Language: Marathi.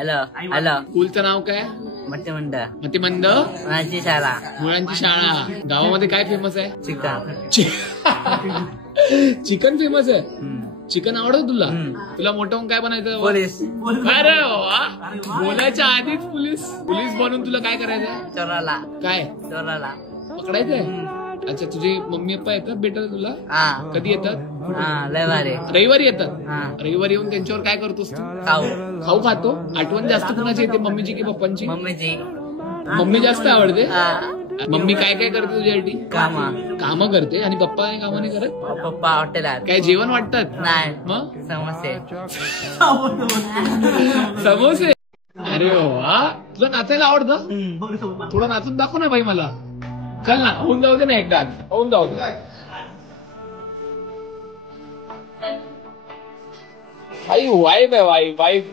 Hello hello. स्कूलचं नाव काय? मतिमंद. मतिमंद मुलांची शाळा. मुलांची शाळा. गावामध्ये काय फेमस आहे? चिकन. चिकन फेमस आहे. चिकन आवडतं तुला? तुला मोठं होऊन काय बनायचं? पोलीस. अरे वा, बोलायच्या आधीच पोलीस. पोलीस बनून तुला काय करायचंय? चोराला. काय चोराला पकडायचंय? अच्छा, तुझे मम्मी पप्पा येतात भेटायला तुला? कधी येतात? रविवारी येतात. रविवारी येऊन त्यांच्यावर काय करतोस तू? खाऊ खातो. आठवण जास्त कुणाची येते, मम्मीची की पप्पांची? मम्मीची. मम्मी जास्त आवडते. मम्मी काय काय करते तुझ्यासाठी? कामं करते. आणि पप्पा काय कामं नाही करत? पप्पा हॉटेलात. काय जेवण वाटतात? नाही. मग समोसे. समोसे. अरे वा, तुला नाचायला आवडतं? थोडं नाचून दाखव ना भाई मला. चल ना, होऊन जाऊ दे ना एकदा. होऊन जाऊ दे भाई. वाईब आहे वाईब.